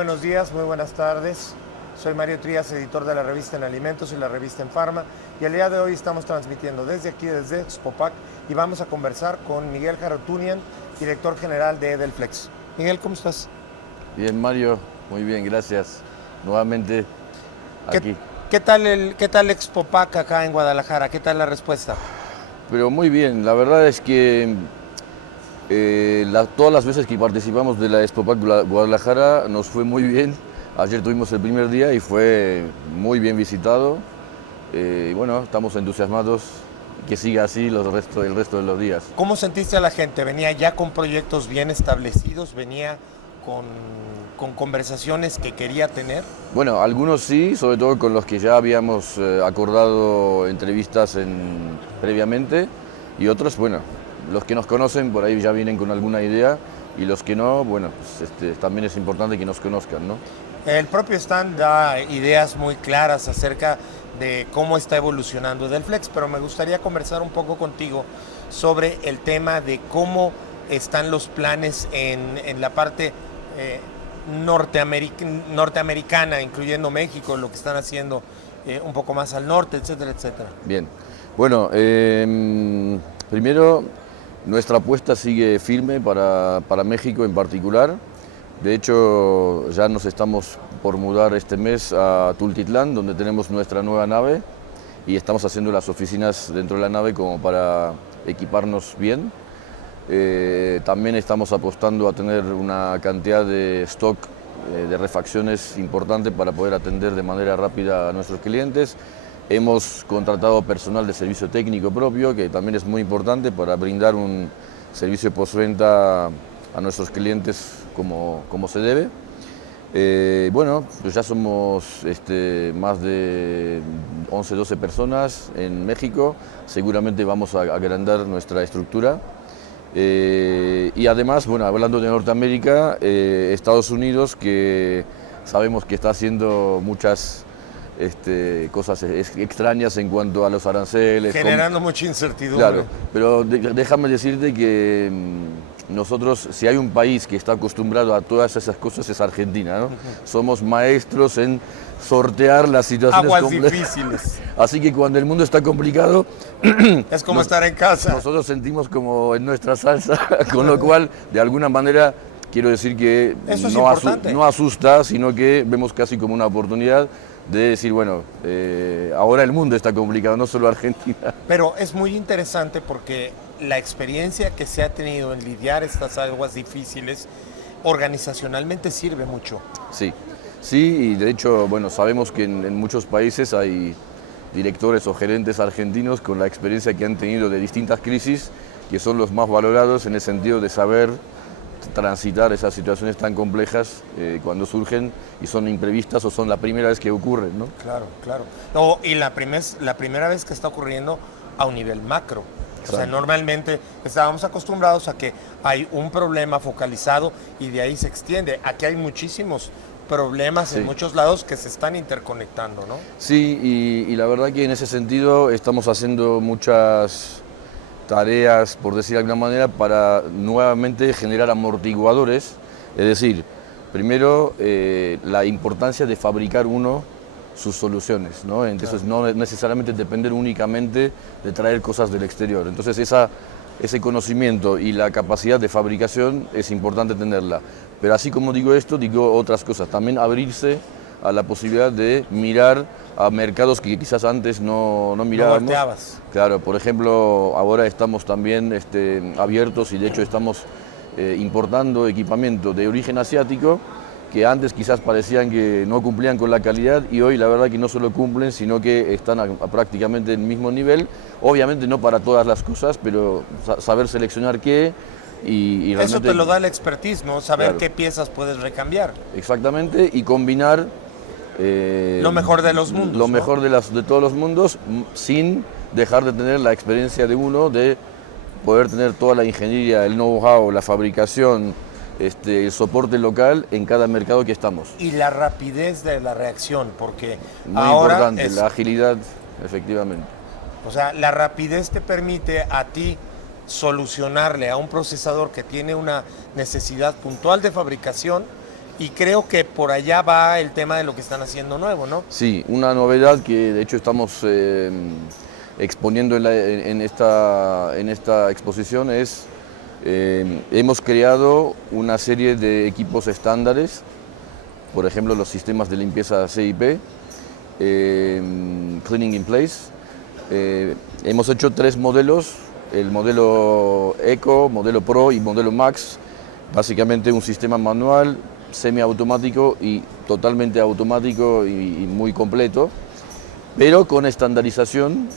buenos días, muy buenas tardes. Soy Mario Trías, editor de la revista En Alimentos y la revista En Pharma. Y el día de hoy estamos transmitiendo desde aquí, desde Expopac, y vamos a conversar con Miguel Jarotunian, director general de Edelflex. Miguel, ¿cómo estás? Bien, Mario, muy bien, gracias. Nuevamente aquí. ¿Qué tal Expopac acá en Guadalajara? ¿Qué tal la respuesta? Pero muy bien, la verdad es que todas las veces que participamos de la Expopac Guadalajara nos fue muy bien. Ayer tuvimos el primer día y fue muy bien visitado. Y bueno, estamos entusiasmados que siga así el resto de los días. ¿Cómo sentiste a la gente? ¿Venía ya con proyectos bien establecidos? ¿Venía con conversaciones que quería tener? Bueno, algunos sí, sobre todo con los que ya habíamos acordado entrevistas previamente, y otros, bueno, los que nos conocen por ahí ya vienen con alguna idea, y los que no, bueno, pues también es importante que nos conozcan, ¿no? El propio stand da ideas muy claras acerca de cómo está evolucionando Edelflex, pero me gustaría conversar un poco contigo sobre el tema de cómo están los planes en la parte norteamericana, incluyendo México, lo que están haciendo un poco más al norte, etcétera, etcétera. Bien, bueno, primero nuestra apuesta sigue firme para México en particular. De hecho, ya nos estamos por mudar este mes a Tultitlán, donde tenemos nuestra nueva nave, y estamos haciendo las oficinas dentro de la nave como para equiparnos bien. También estamos apostando a tener una cantidad de stock de refacciones importante para poder atender de manera rápida a nuestros clientes. Hemos contratado personal de servicio técnico propio, que también es muy importante para brindar un servicio postventa a nuestros clientes como se debe. Bueno, pues ya somos más de 11, 12 personas en México. Seguramente vamos a agrandar nuestra estructura. Y además, bueno, hablando de Norteamérica, Estados Unidos, que sabemos que está haciendo muchas cosas extrañas en cuanto a los aranceles. Generando mucha incertidumbre. Claro, pero déjame decirte que nosotros, si hay un país que está acostumbrado a todas esas cosas, es Argentina, ¿no? Somos maestros en sortear las situaciones aguas difíciles. Así que cuando el mundo está complicado, es como estar en casa. Nosotros sentimos como en nuestra salsa, con lo cual, de alguna manera, quiero decir que no asusta, sino que vemos casi como una oportunidad de decir, bueno, ahora el mundo está complicado, no solo Argentina. Pero es muy interesante porque la experiencia que se ha tenido en lidiar estas aguas difíciles organizacionalmente sirve mucho. Sí, y de hecho, bueno, sabemos que en muchos países hay directores o gerentes argentinos con la experiencia que han tenido de distintas crisis, que son los más valorados en el sentido de saber transitar esas situaciones tan complejas cuando surgen y son imprevistas o son la primera vez que ocurren, ¿no? Claro. No, y la primera vez que está ocurriendo a un nivel macro. O sea, normalmente estábamos acostumbrados a que hay un problema focalizado y de ahí se extiende. Aquí hay muchísimos problemas en muchos lados que se están interconectando, ¿no? Sí, y la verdad que en ese sentido estamos haciendo muchas tareas, por decir de alguna manera, para nuevamente generar amortiguadores. Es decir, primero la importancia de fabricar sus soluciones, ¿no? Entonces no necesariamente depender únicamente de traer cosas del exterior. Entonces ese conocimiento y la capacidad de fabricación es importante tenerla. Pero así como digo esto, digo otras cosas. También abrirse a la posibilidad de mirar a mercados que quizás antes no mirábamos. No volteabas. Claro, por ejemplo, ahora estamos también abiertos y de hecho estamos importando equipamiento de origen asiático que antes quizás parecían que no cumplían con la calidad y hoy la verdad que no solo cumplen, sino que están a prácticamente el mismo nivel. Obviamente no para todas las cosas, pero saber seleccionar qué y realmente... Eso te lo da el expertise, ¿no? Saber qué piezas puedes recambiar. Exactamente, y combinar... lo mejor de los mundos. Lo mejor de todos los mundos, sin dejar de tener la experiencia de uno, de poder tener toda la ingeniería, el know-how, la fabricación, el soporte local en cada mercado que estamos. Y la rapidez de la reacción, porque muy ahora importante, la agilidad, efectivamente. O sea, la rapidez te permite a ti solucionarle a un procesador que tiene una necesidad puntual de fabricación y creo que por allá va el tema de lo que están haciendo nuevo, ¿no? Sí, una novedad que de hecho estamos exponiendo en esta exposición es, hemos creado una serie de equipos estándares, por ejemplo los sistemas de limpieza CIP, Cleaning in Place. Hemos hecho 3 modelos, el modelo Eco, modelo Pro y modelo Max, básicamente un sistema manual, semiautomático y totalmente automático y muy completo, pero con estandarización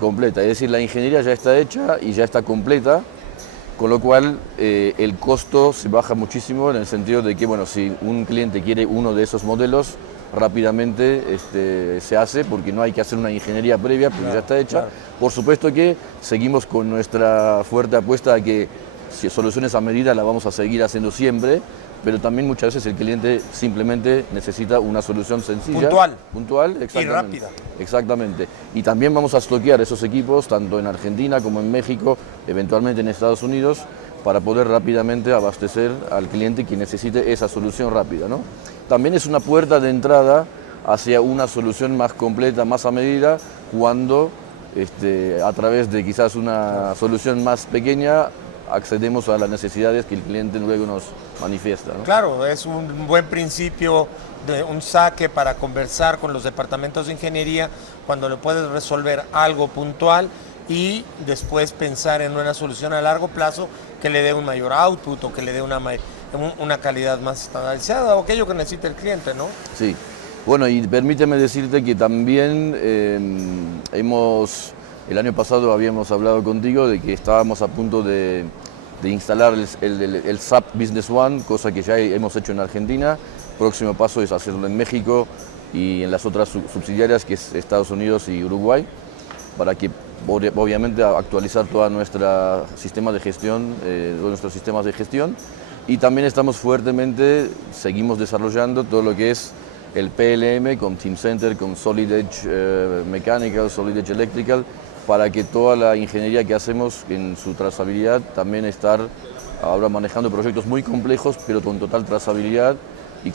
completa, es decir, la ingeniería ya está hecha y ya está completa, con lo cual el costo se baja muchísimo en el sentido de que, bueno, si un cliente quiere uno de esos modelos, rápidamente se hace porque no hay que hacer una ingeniería previa porque ya está hecha. Claro. Por supuesto que seguimos con nuestra fuerte apuesta a que si soluciones a medida la vamos a seguir haciendo siempre, pero también muchas veces el cliente simplemente necesita una solución sencilla. Puntual, exactamente. Y rápida. Exactamente. Y también vamos a estoquear esos equipos tanto en Argentina como en México, eventualmente en Estados Unidos, para poder rápidamente abastecer al cliente que necesite esa solución rápida, ¿no? También es una puerta de entrada hacia una solución más completa, más a medida, cuando a través de quizás una solución más pequeña accedemos a las necesidades que el cliente luego nos manifiesta, ¿no? Claro, es un buen principio, de un saque para conversar con los departamentos de ingeniería cuando le puedes resolver algo puntual y después pensar en una solución a largo plazo que le dé un mayor output o que le dé una calidad más estandarizada o aquello que necesite el cliente, ¿no? Sí. Bueno, y permíteme decirte que también el año pasado habíamos hablado contigo de que estábamos a punto de instalar el SAP Business One, cosa que ya hemos hecho en Argentina. Próximo paso es hacerlo en México y en las otras subsidiarias, que es Estados Unidos y Uruguay, para que obviamente actualizar todo nuestro sistema de gestión, todos nuestros sistemas de gestión. Y también seguimos desarrollando todo lo que es el PLM con Teamcenter, con Solid Edge Mechanical, Solid Edge Electrical, para que toda la ingeniería que hacemos en su trazabilidad también estar ahora manejando proyectos muy complejos, pero con total trazabilidad y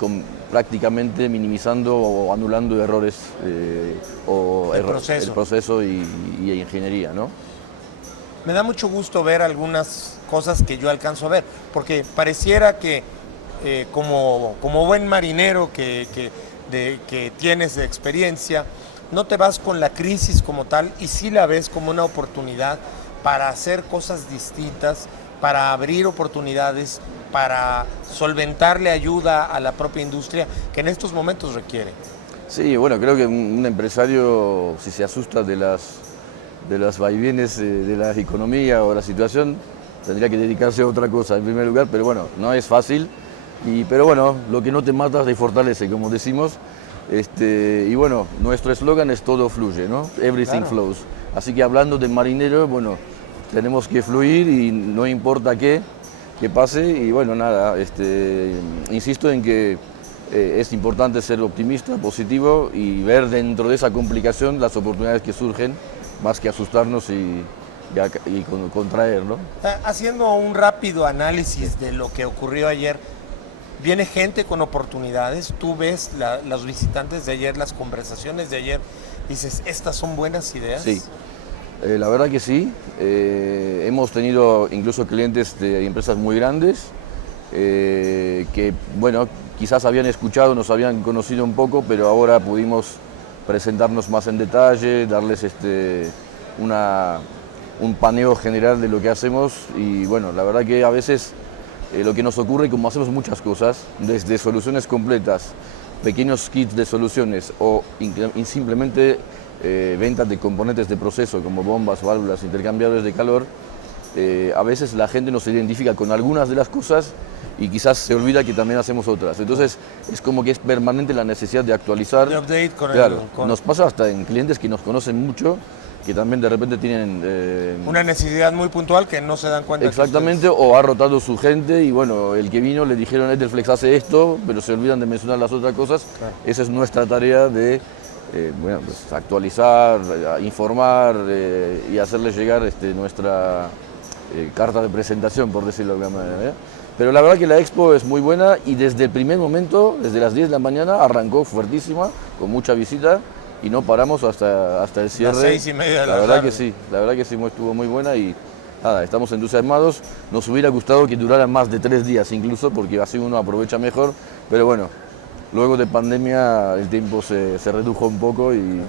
prácticamente minimizando o anulando errores el proceso y ingeniería, ¿no? Me da mucho gusto ver algunas cosas que yo alcanzo a ver, porque pareciera que como buen marinero que tienes de experiencia, no te vas con la crisis como tal y sí la ves como una oportunidad para hacer cosas distintas, para abrir oportunidades, para solventarle ayuda a la propia industria que en estos momentos requiere. Sí, bueno, creo que un empresario, si se asusta de las vaivenes de la economía o la situación, tendría que dedicarse a otra cosa en primer lugar, pero bueno, no es fácil. Pero bueno, lo que no te mata te fortalece, como decimos. Y bueno, nuestro eslogan es todo fluye, ¿no? Everything flows. Así que hablando de marinero, bueno, tenemos que fluir y no importa qué pase. Y bueno, nada, insisto en que es importante ser optimista, positivo y ver dentro de esa complicación las oportunidades que surgen, más que asustarnos y contraer, ¿no? Haciendo un rápido análisis de lo que ocurrió ayer, viene gente con oportunidades, tú ves los visitantes de ayer, las conversaciones de ayer, dices, ¿estas son buenas ideas? Sí, la verdad que sí. Hemos tenido incluso clientes de empresas muy grandes que, bueno, quizás habían escuchado, nos habían conocido un poco, pero ahora pudimos presentarnos más en detalle, darles un paneo general de lo que hacemos y, bueno, la verdad que a veces lo que nos ocurre, como hacemos muchas cosas, desde soluciones completas, pequeños kits de soluciones o simplemente ventas de componentes de proceso como bombas, válvulas, intercambiadores de calor, a veces la gente nos identifica con algunas de las cosas y quizás se olvida que también hacemos otras. Entonces es como que es permanente la necesidad de actualizar. De update con nos pasa hasta en clientes que nos conocen mucho, que también de repente tienen una necesidad muy puntual que no se dan cuenta. Exactamente, o ha rotado su gente y bueno, el que vino le dijeron Edelflex hace esto, pero se olvidan de mencionar las otras cosas. Claro. Esa es nuestra tarea de actualizar, informar y hacerles llegar carta de presentación, por decirlo de alguna manera. Pero la verdad que la expo es muy buena y desde el primer momento, desde las 10 de la mañana, arrancó fuertísima, con mucha visita y no paramos hasta el cierre. Las 6:30 de la verdad tarde. que sí, la verdad que sí estuvo muy buena y nada, estamos entusiasmados. Nos hubiera gustado que durara más de 3 días incluso, porque así uno aprovecha mejor, pero bueno, luego de pandemia el tiempo se redujo un poco y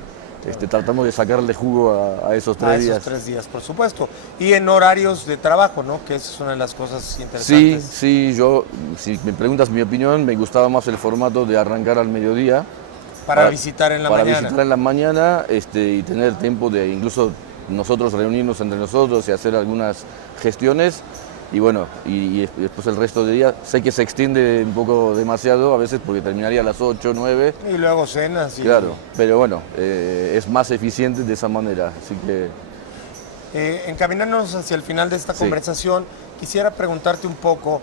tratamos de sacarle jugo a esos 3 días. A esos 3 días, por supuesto. Y en horarios de trabajo, ¿no? Que esa es una de las cosas Sí, interesantes. sí, si me preguntas mi opinión, me gustaba más el formato de arrancar al mediodía. Para visitar en la para mañana. visitar en la mañana y tener tiempo de incluso nosotros reunirnos entre nosotros y hacer algunas gestiones. Y bueno, y después el resto del día, sé que se extiende un poco demasiado a veces porque terminaría a las 8, 9. Y luego cenas. Claro, pero bueno, es más eficiente de esa manera, así que... Encaminándonos hacia el final de esta Sí. conversación, quisiera preguntarte un poco,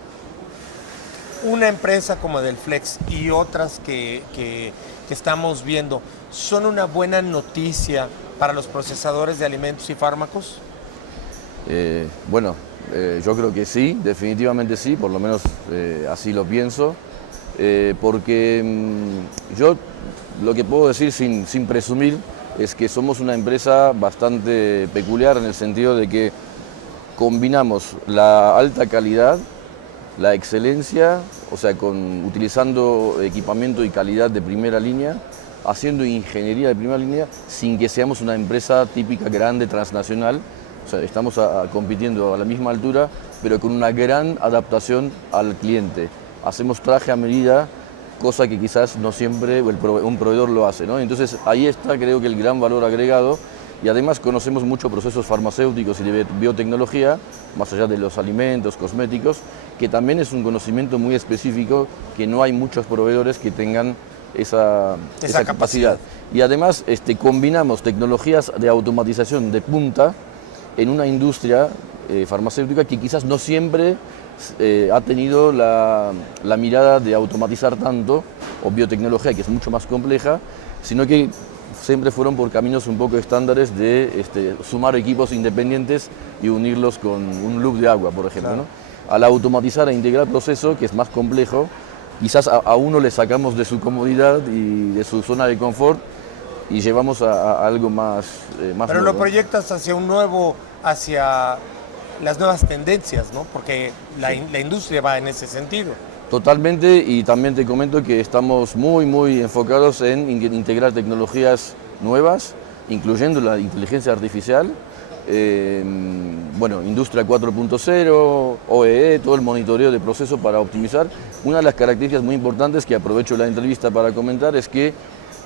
una empresa como Delflex y otras que estamos viendo, ¿son una buena noticia para los procesadores de alimentos y fármacos? Bueno, yo creo que sí, definitivamente sí, por lo menos así lo pienso, porque yo lo que puedo decir sin presumir es que somos una empresa bastante peculiar en el sentido de que combinamos la alta calidad, la excelencia, o sea, utilizando equipamiento y calidad de primera línea, haciendo ingeniería de primera línea sin que seamos una empresa típica, grande, transnacional. O sea, estamos compitiendo a la misma altura, pero con una gran adaptación al cliente. Hacemos traje a medida, cosa que quizás no siempre un proveedor lo hace, ¿no? Entonces ahí está, creo que el gran valor agregado, y además conocemos mucho procesos farmacéuticos y de biotecnología, más allá de los alimentos, cosméticos, que también es un conocimiento muy específico que no hay muchos proveedores que tengan esa capacidad. Y además combinamos tecnologías de automatización de punta en una industria farmacéutica que quizás no siempre ha tenido la mirada de automatizar tanto, o biotecnología, que es mucho más compleja, sino que siempre fueron por caminos un poco estándares de sumar equipos independientes y unirlos con un loop de agua, por ejemplo. Claro. ¿No? Al automatizar e integrar proceso, que es más complejo, quizás a uno le sacamos de su comodidad y de su zona de confort y llevamos a algo más Pero nuevo. lo proyectas hacia las nuevas tendencias, ¿no? Porque la industria va en ese sentido. Totalmente, y también te comento que estamos muy enfocados en integrar tecnologías nuevas, incluyendo la inteligencia artificial, industria 4.0, OEE, todo el monitoreo de proceso para optimizar. Una de las características muy importantes que aprovecho la entrevista para comentar es que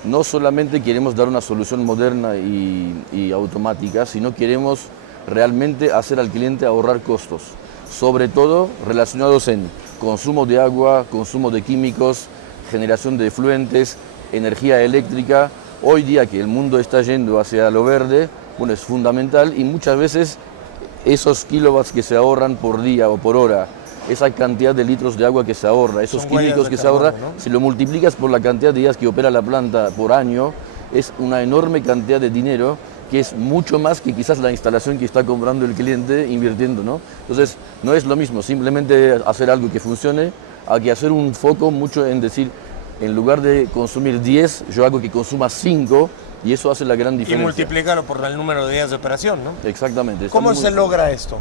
no solamente queremos dar una solución moderna y automática, sino queremos realmente hacer al cliente ahorrar costos, sobre todo relacionados en consumo de agua, consumo de químicos, generación de efluentes, energía eléctrica. Hoy día que el mundo está yendo hacia lo verde, bueno, es fundamental, y muchas veces esos kilowatts que se ahorran por día o por hora, esa cantidad de litros de agua que se ahorra, esos Son huellas químicos de que se ahorra, carbono, ¿no? si lo multiplicas por la cantidad de días que opera la planta por año, es una enorme cantidad de dinero que es mucho más que quizás la instalación que está comprando el cliente invirtiendo, ¿no? Entonces, no es lo mismo simplemente hacer algo que funcione, a que hacer un foco mucho en decir, en lugar de consumir 10, yo hago que consuma 5, y eso hace la gran Y diferencia. multiplícalo por el número de días de operación, ¿no? Exactamente. ¿Cómo estamos se muy- logra esto?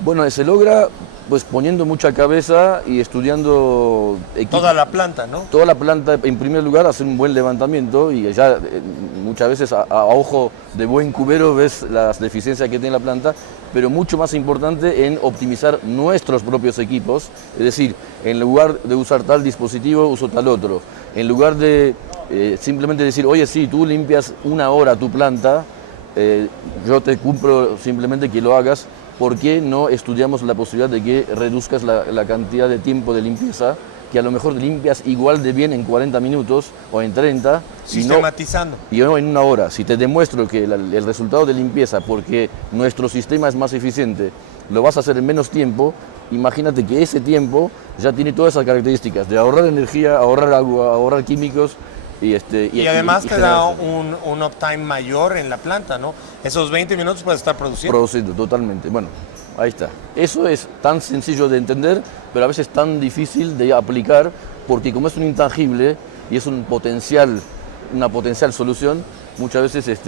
Bueno, se logra pues poniendo mucha cabeza y estudiando Toda la planta, ¿no? toda la planta, en primer lugar, hacer un buen levantamiento, y ya muchas veces a ojo de buen cubero ves las deficiencias que tiene la planta, pero mucho más importante en optimizar nuestros propios equipos, es decir, en lugar de usar tal dispositivo, uso tal otro. En lugar de simplemente decir, oye, sí, tú limpias 1 hora tu planta, yo te cumplo simplemente que lo hagas. ¿Por qué no estudiamos la posibilidad de que reduzcas la cantidad de tiempo de limpieza, que a lo mejor limpias igual de bien en 40 minutos o en 30, Sistematizando. y no en 1 hora? Si te demuestro que el resultado de limpieza, porque nuestro sistema es más eficiente, lo vas a hacer en menos tiempo, imagínate que ese tiempo ya tiene todas esas características de ahorrar energía, ahorrar agua, ahorrar químicos. Y además te da generar un uptime mayor en la planta, ¿no? Esos 20 minutos puedes estar produciendo. produciendo totalmente. Bueno, Ahí está. Eso es tan sencillo de entender, pero a veces tan difícil de aplicar, porque como es un intangible y es una potencial solución, muchas veces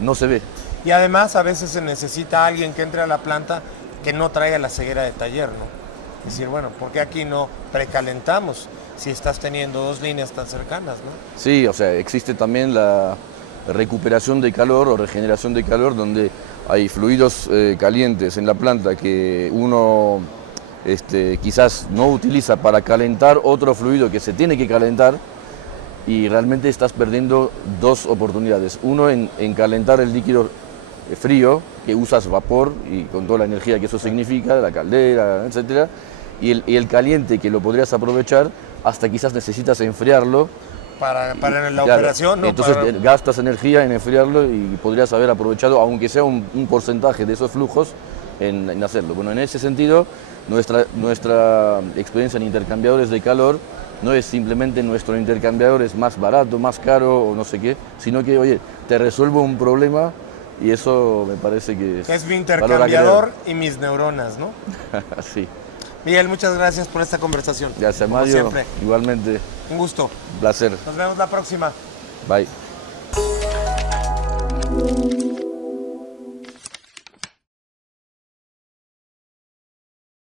no se ve. Y además a veces se necesita alguien que entre a la planta que no traiga la ceguera de taller, ¿no? Es decir, bueno, ¿por qué aquí no precalentamos si estás teniendo dos líneas tan cercanas, ¿no? Sí, o sea, existe también la recuperación de calor o regeneración de calor, donde hay fluidos calientes en la planta que uno quizás no utiliza para calentar otro fluido que se tiene que calentar, y realmente estás perdiendo dos oportunidades. Uno en calentar el líquido frío, que usas vapor y con toda la energía que eso significa, la caldera, etc. Y el caliente, que lo podrías aprovechar hasta quizás necesitas enfriarlo. Para la Claro, operación, ¿no? Entonces gastas energía en enfriarlo y podrías haber aprovechado, aunque sea un porcentaje de esos flujos, en hacerlo. Bueno, en ese sentido, nuestra experiencia en intercambiadores de calor no es simplemente nuestro intercambiador es más barato, más caro o no sé qué, sino que, oye, te resuelvo un problema, y eso me parece que es mi intercambiador y mis neuronas, ¿no? Sí. Miguel, muchas gracias por esta conversación. Gracias, Como Mario. siempre. Igualmente. Un gusto. Un placer. Nos vemos la próxima. Bye.